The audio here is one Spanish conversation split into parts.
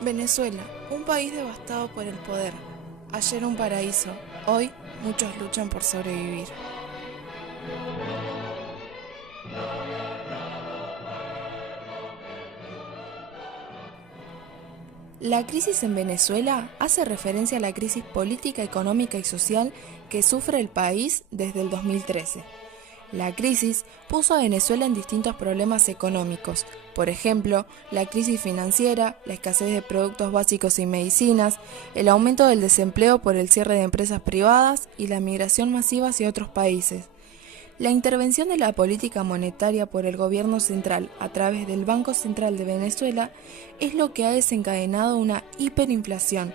Venezuela, un país devastado por el poder. Ayer un paraíso, hoy muchos luchan por sobrevivir. La crisis en Venezuela hace referencia a la crisis política, económica y social que sufre el país desde el 2013. La crisis puso a Venezuela en distintos problemas económicos, por ejemplo, la crisis financiera, la escasez de productos básicos y medicinas, el aumento del desempleo por el cierre de empresas privadas y la migración masiva hacia otros países. La intervención de la política monetaria por el gobierno central a través del Banco Central de Venezuela es lo que ha desencadenado una hiperinflación.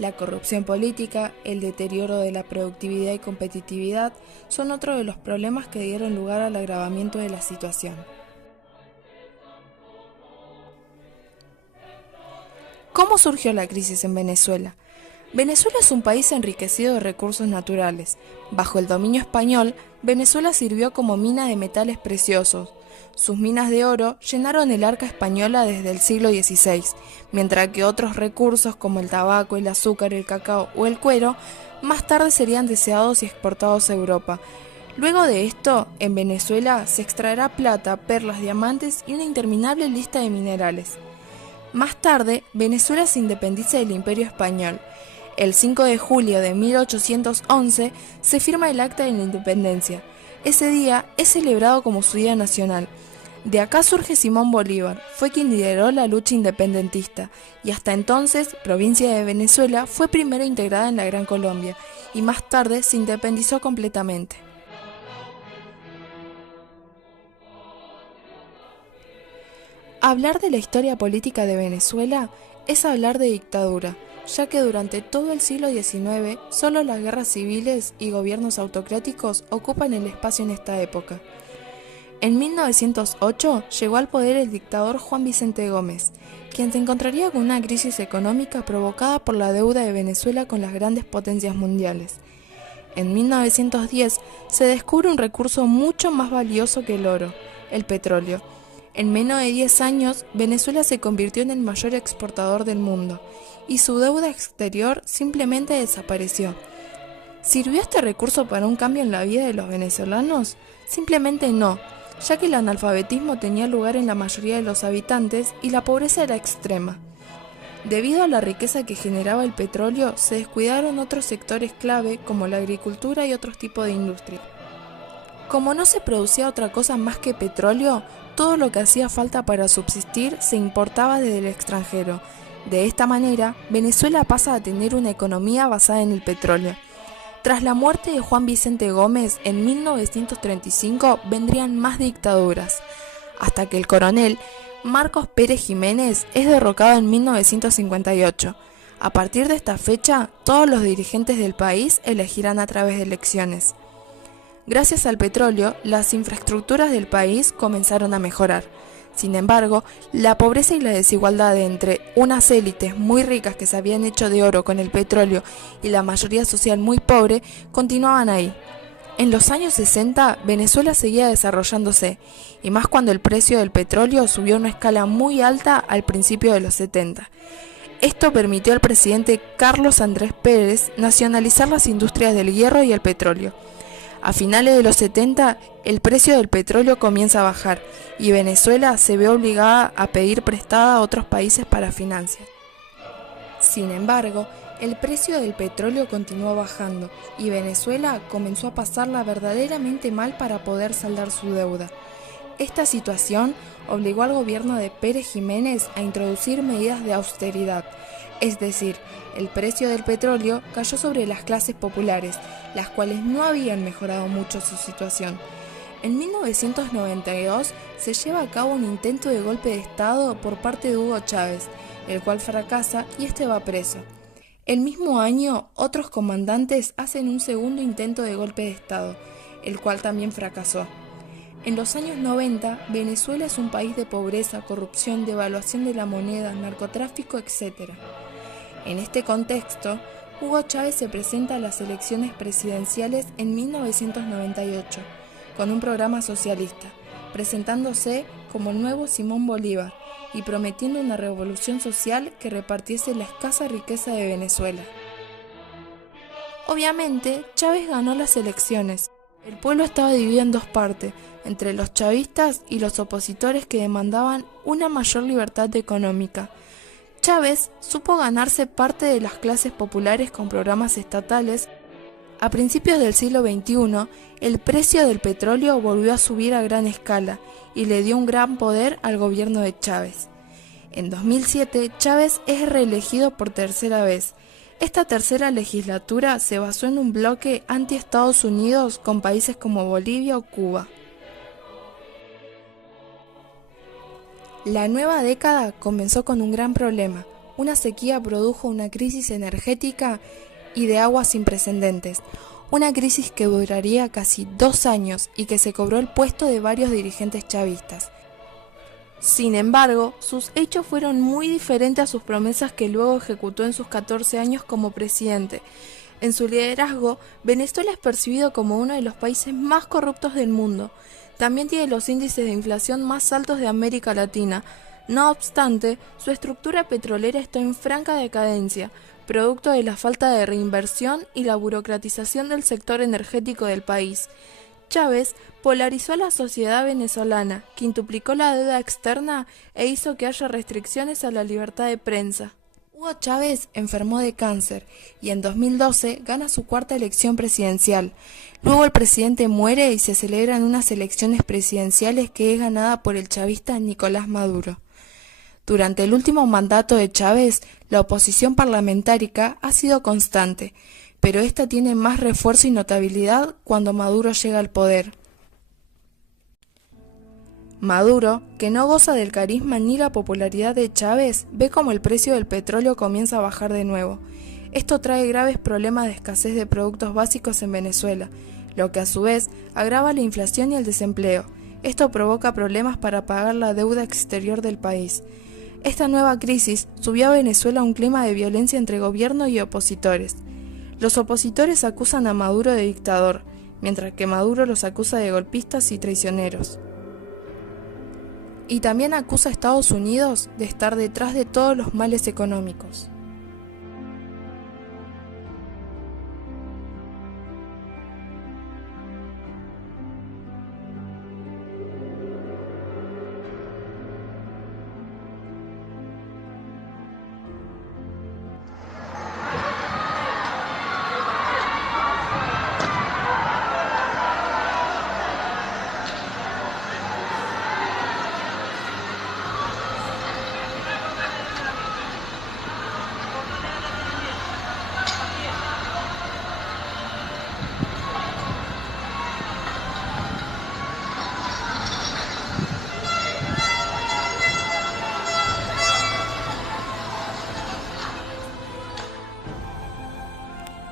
La corrupción política, el deterioro de la productividad y competitividad son otro de los problemas que dieron lugar al agravamiento de la situación. ¿Cómo surgió la crisis en Venezuela? Venezuela es un país enriquecido de recursos naturales. Bajo el dominio español, Venezuela sirvió como mina de metales preciosos. Sus minas de oro llenaron el arca española desde el siglo XVI, mientras que otros recursos como el tabaco, el azúcar, el cacao o el cuero más tarde serían deseados y exportados a Europa. Luego de esto, en Venezuela se extraerá plata, perlas, diamantes y una interminable lista de minerales. Más tarde, Venezuela se independiza del Imperio Español. El 5 de julio de 1811 se firma el Acta de la Independencia. Ese día es celebrado como su Día Nacional. De acá surge Simón Bolívar, fue quien lideró la lucha independentista, y hasta entonces, provincia de Venezuela fue primero integrada en la Gran Colombia, y más tarde se independizó completamente. Hablar de la historia política de Venezuela es hablar de dictadura, ya que durante todo el siglo XIX solo las guerras civiles y gobiernos autocráticos ocupan el espacio en esta época. En 1908 llegó al poder el dictador Juan Vicente Gómez, quien se encontraría con una crisis económica provocada por la deuda de Venezuela con las grandes potencias mundiales. En 1910 se descubre un recurso mucho más valioso que el oro, el petróleo. En menos de 10 años, Venezuela se convirtió en el mayor exportador del mundo, y su deuda exterior simplemente desapareció. ¿Sirvió este recurso para un cambio en la vida de los venezolanos? Simplemente no, ya que el analfabetismo tenía lugar en la mayoría de los habitantes y la pobreza era extrema. Debido a la riqueza que generaba el petróleo, se descuidaron otros sectores clave como la agricultura y otros tipos de industria. Como no se producía otra cosa más que petróleo, todo lo que hacía falta para subsistir se importaba desde el extranjero. De esta manera, Venezuela pasa a tener una economía basada en el petróleo. Tras la muerte de Juan Vicente Gómez en 1935 vendrían más dictaduras, hasta que el coronel Marcos Pérez Jiménez es derrocado en 1958. A partir de esta fecha, todos los dirigentes del país elegirán a través de elecciones. Gracias al petróleo, las infraestructuras del país comenzaron a mejorar. Sin embargo, la pobreza y la desigualdad entre unas élites muy ricas que se habían hecho de oro con el petróleo y la mayoría social muy pobre continuaban ahí. En los años 60, Venezuela seguía desarrollándose, y más cuando el precio del petróleo subió a una escala muy alta al principio de los 70. Esto permitió al presidente Carlos Andrés Pérez nacionalizar las industrias del hierro y el petróleo. A finales de los 70, el precio del petróleo comienza a bajar y Venezuela se ve obligada a pedir prestada a otros países para financiar. Sin embargo, el precio del petróleo continuó bajando y Venezuela comenzó a pasarla verdaderamente mal para poder saldar su deuda. Esta situación obligó al gobierno de Pérez Jiménez a introducir medidas de austeridad, es decir, el precio del petróleo cayó sobre las clases populares, las cuales no habían mejorado mucho su situación. En 1992 se lleva a cabo un intento de golpe de Estado por parte de Hugo Chávez, el cual fracasa y este va preso. El mismo año, otros comandantes hacen un segundo intento de golpe de Estado, el cual también fracasó. En los años 90, Venezuela es un país de pobreza, corrupción, devaluación de la moneda, narcotráfico, etc. En este contexto, Hugo Chávez se presenta a las elecciones presidenciales en 1998, con un programa socialista, presentándose como el nuevo Simón Bolívar, y prometiendo una revolución social que repartiese la escasa riqueza de Venezuela. Obviamente, Chávez ganó las elecciones. El pueblo estaba dividido en dos partes, entre los chavistas y los opositores que demandaban una mayor libertad económica. Chávez supo ganarse parte de las clases populares con programas estatales. A principios del siglo XXI, el precio del petróleo volvió a subir a gran escala y le dio un gran poder al gobierno de Chávez. En 2007, Chávez es reelegido por tercera vez. Esta tercera legislatura se basó en un bloque anti-Estados Unidos con países como Bolivia o Cuba. La nueva década comenzó con un gran problema. Una sequía produjo una crisis energética y de agua sin precedentes. Una crisis que duraría casi 2 años y que se cobró el puesto de varios dirigentes chavistas. Sin embargo, sus hechos fueron muy diferentes a sus promesas que luego ejecutó en sus 14 años como presidente. En su liderazgo, Venezuela es percibido como uno de los países más corruptos del mundo. También tiene los índices de inflación más altos de América Latina. No obstante, su estructura petrolera está en franca decadencia, producto de la falta de reinversión y la burocratización del sector energético del país. Chávez polarizó a la sociedad venezolana, quintuplicó la deuda externa e hizo que haya restricciones a la libertad de prensa. Hugo Chávez enfermó de cáncer y en 2012 gana su cuarta elección presidencial. Luego el presidente muere y se celebran unas elecciones presidenciales que es ganada por el chavista Nicolás Maduro. Durante el último mandato de Chávez, la oposición parlamentaria ha sido constante, pero esta tiene más refuerzo y notabilidad cuando Maduro llega al poder. Maduro, que no goza del carisma ni la popularidad de Chávez, ve como el precio del petróleo comienza a bajar de nuevo. Esto trae graves problemas de escasez de productos básicos en Venezuela, lo que a su vez agrava la inflación y el desempleo. Esto provoca problemas para pagar la deuda exterior del país. Esta nueva crisis subió a Venezuela a un clima de violencia entre gobierno y opositores. Los opositores acusan a Maduro de dictador, mientras que Maduro los acusa de golpistas y traicioneros. Y también acusa a Estados Unidos de estar detrás de todos los males económicos.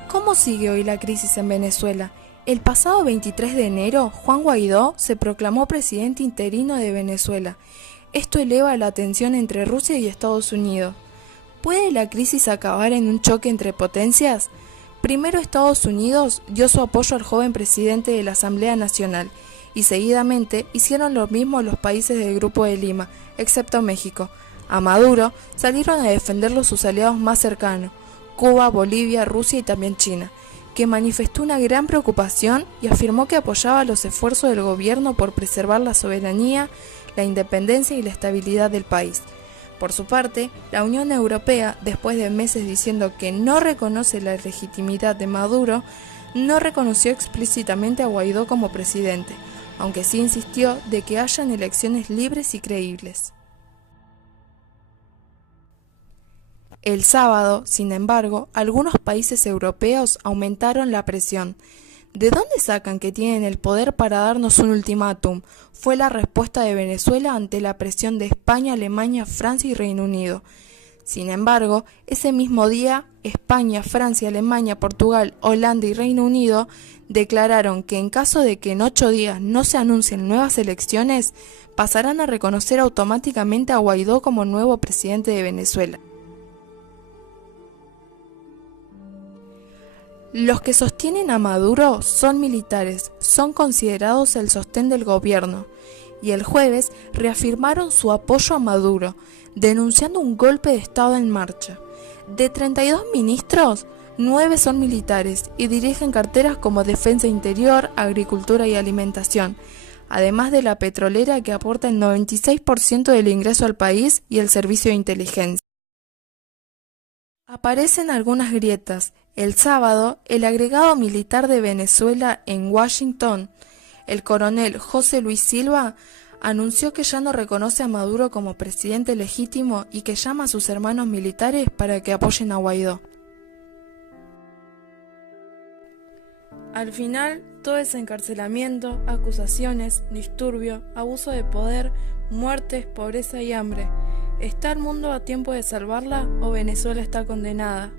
¿Cómo sigue hoy la crisis en Venezuela? El pasado 23 de enero, Juan Guaidó se proclamó presidente interino de Venezuela. Esto eleva la tensión entre Rusia y Estados Unidos. ¿Puede la crisis acabar en un choque entre potencias? Primero Estados Unidos dio su apoyo al joven presidente de la Asamblea Nacional y seguidamente hicieron lo mismo los países del Grupo de Lima, excepto México. A Maduro salieron a defenderlo sus aliados más cercanos, Cuba, Bolivia, Rusia y también China, que manifestó una gran preocupación y afirmó que apoyaba los esfuerzos del gobierno por preservar la soberanía, la independencia y la estabilidad del país. Por su parte, la Unión Europea, después de meses diciendo que no reconoce la legitimidad de Maduro, no reconoció explícitamente a Guaidó como presidente, aunque sí insistió de que hayan elecciones libres y creíbles. El sábado, sin embargo, algunos países europeos aumentaron la presión. ¿De dónde sacan que tienen el poder para darnos un ultimátum? Fue la respuesta de Venezuela ante la presión de España, Alemania, Francia y Reino Unido. Sin embargo, ese mismo día, España, Francia, Alemania, Portugal, Holanda y Reino Unido declararon que en caso de que en 8 días no se anuncien nuevas elecciones, pasarán a reconocer automáticamente a Guaidó como nuevo presidente de Venezuela. Los que sostienen a Maduro son militares, son considerados el sostén del gobierno, y el jueves reafirmaron su apoyo a Maduro, denunciando un golpe de Estado en marcha. De 32 ministros, 9 son militares y dirigen carteras como Defensa Interior, Agricultura y Alimentación, además de la petrolera que aporta el 96% del ingreso al país y el servicio de inteligencia. Aparecen algunas grietas. El sábado, el agregado militar de Venezuela en Washington, el coronel José Luis Silva, anunció que ya no reconoce a Maduro como presidente legítimo y que llama a sus hermanos militares para que apoyen a Guaidó. Al final, todo es encarcelamiento, acusaciones, disturbio, abuso de poder, muertes, pobreza y hambre. ¿Está el mundo a tiempo de salvarla o Venezuela está condenada?